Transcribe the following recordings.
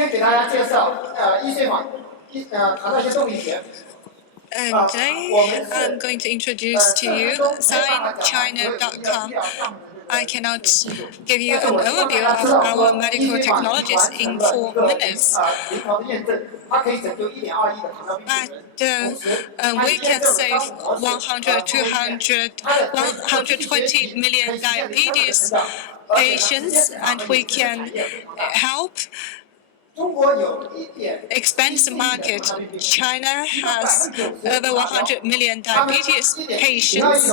And today I'm going to introduce to you ScienceChina.com. I cannot give you an overview of our medical technologies in 4 minutes. But we can save 100, 200, 120 million diabetes patients, and we can help expand the market. China has over 100 million diabetes patients.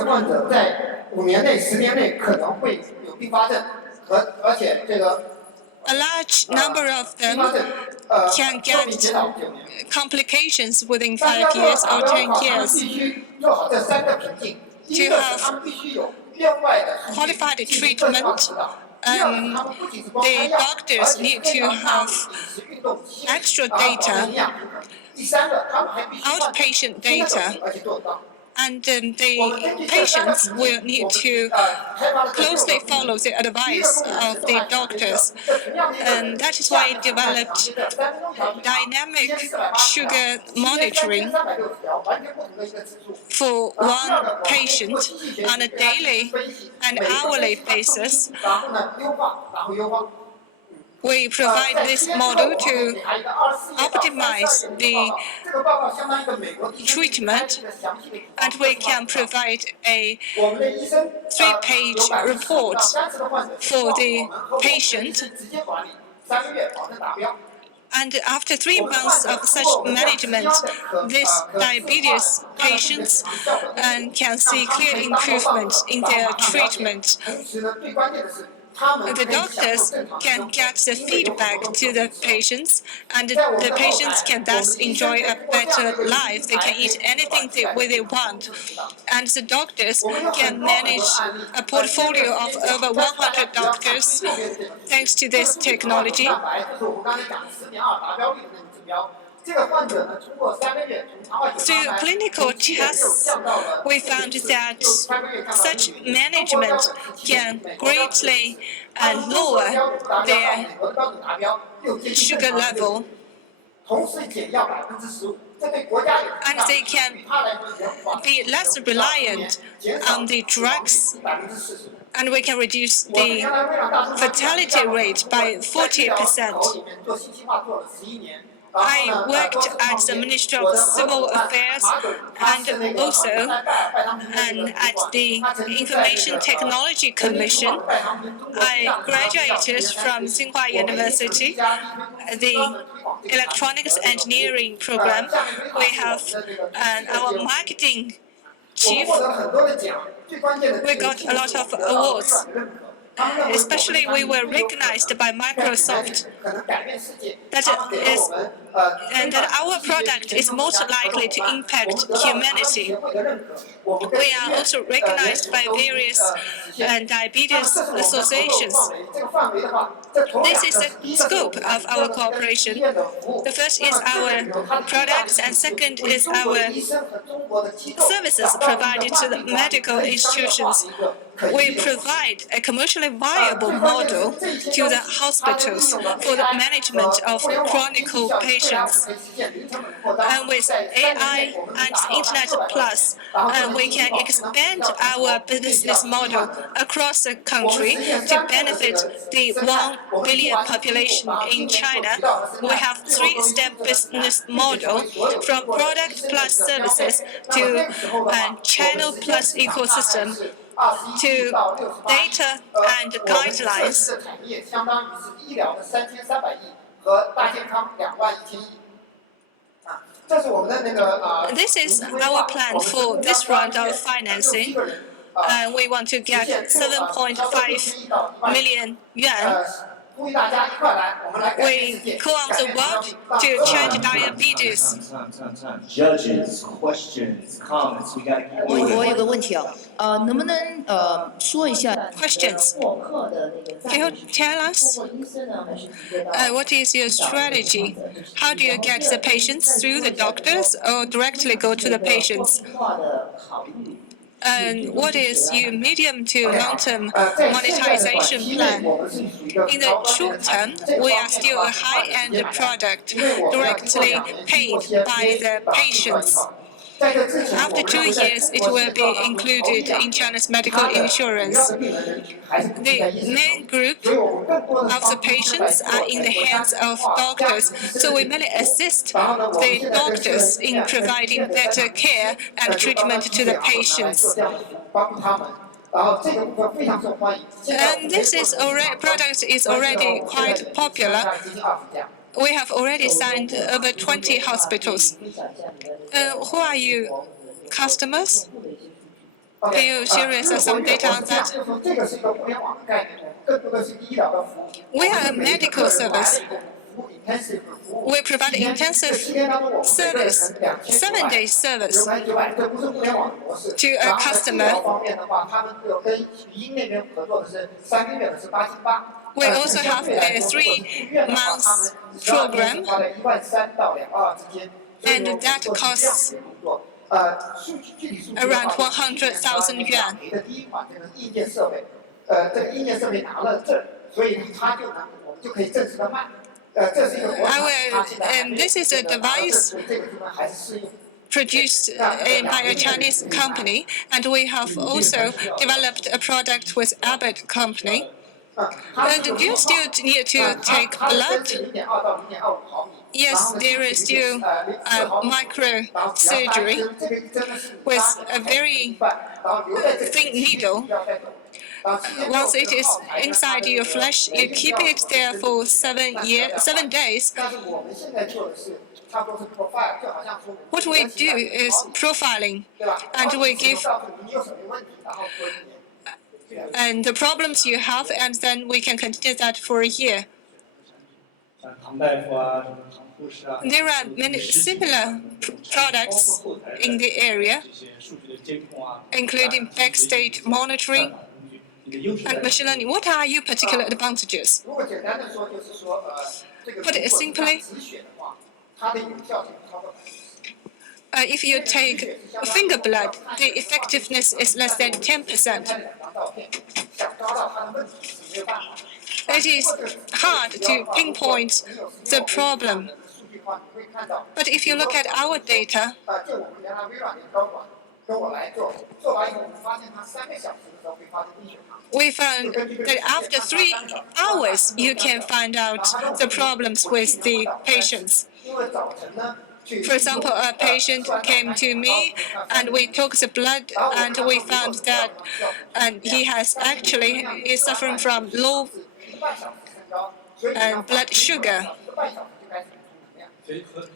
A large number of them can get complications within 5 years or 10 years. To have qualified treatment, the doctors need to have extra data, outpatient data, and the patients will need to closely follow the advice of the doctors. And that is why I developed dynamic sugar monitoring for one patient on a daily and hourly basis. We provide this model to optimize the treatment, and we can provide a 3-page report for the patient. And after 3 months of such management, these diabetes patients can see clear improvements in their treatment. The doctors can get the feedback to the patients, and the patients can thus enjoy a better life. They can eat anything they want. And the doctors can manage a portfolio of over 100 doctors thanks to this technology. Through clinical tests, we found that such management can greatly lower their sugar level, and they can be less reliant on the drugs, and we can reduce the fatality rate by 40%. I worked at the Ministry of Civil Affairs and also at the Information Technology Commission. I graduated from Tsinghua University, the Electronics Engineering program. We have our marketing chief. We got a lot of awards. Especially, we were recognized by Microsoft that our product is most likely to impact humanity. We are also recognized by various diabetes associations. This is the scope of our cooperation. The first is our products, and second is our services provided to the medical institutions. We provide a commercially viable model to the hospitals for the management of chronic patients. And with AI and Internet Plus, we can expand our business model across the country to benefit the 1 billion population in China. We have 3-step business model, from product plus services to channel plus ecosystem to data and guidelines. This is our plan for this round of financing. We want to get 7.5 million yuan. We call on the world to change diabetes. Judges, questions, comments. We got to keep moving. 我有个问题啊，能不能说一下 Questions. Can you tell us what is your strategy? How do you get the patients through the doctors or directly go to the patients? And what is your medium to long-term monetization plan? In the short term, we are still a high-end product directly paid by the patients. After 2 years, it will be included in China's medical insurance. The main group of the patients are in the hands of doctors, so we merely assist the doctors in providing better care and treatment to the patients. And product is already quite popular. We have already signed over 20 hospitals. Who are you customers? Can you share with us some data on that? We are a medical service. We provide intensive service, 7-day service to a customer. We also have a 3-month program, and that costs around 100,000 yuan. This is a device produced by a Chinese company, and we have also developed a product with Abbott company. And do you still need to take blood? Yes, there is still micro surgery with a very thin needle. Once it is inside your flesh, you keep it there for 7 days. What we do is profiling, and we give and the problems you have, and then we can continue that for a year. There are many similar products in the area, including backstage monitoring and machine learning. What are your particular advantages? Put it simply, if you take finger blood, the effectiveness is less than 10%. It is hard to pinpoint the problem. But if you look at our data, we found that after 3 hours, you can find out the problems with the patients. For example, a patient came to me, and we took the blood, and we found that he is suffering from low blood sugar.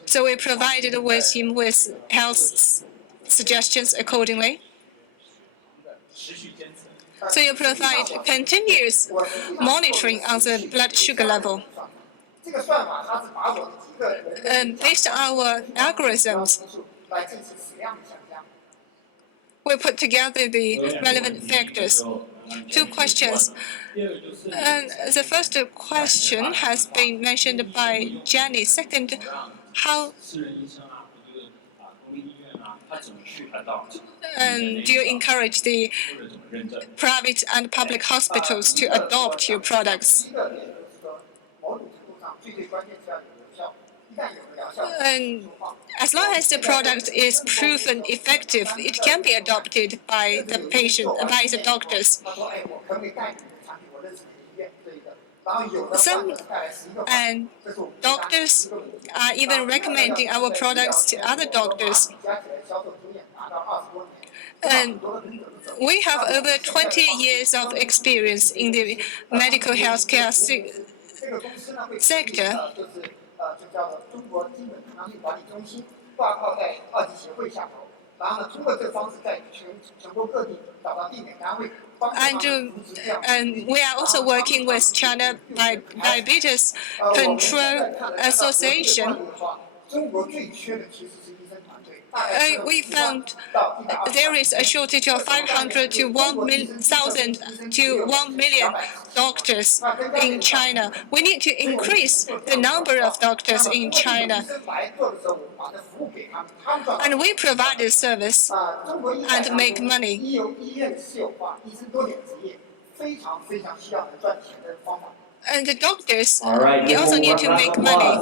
So we provided him with health suggestions accordingly. So you provide continuous monitoring on the blood sugar level. Based on our algorithms, we put together the relevant factors. 2 questions. The first question has been mentioned by Jenny. Second, how do you encourage the private and public hospitals to adopt your products? And as long as the product is proven effective, it can be adopted by the patient, by the doctors. Some doctors are even recommending our products to other doctors. And we have over 20 years of experience in the medical healthcare sector. And we are also working with China Diabetes Control Association. we found there is a shortage of 500 to 1,000 to 1 million doctors in China. We need to increase the number of doctors in China. And we provide this service and make money. And the doctors, they also need to make money.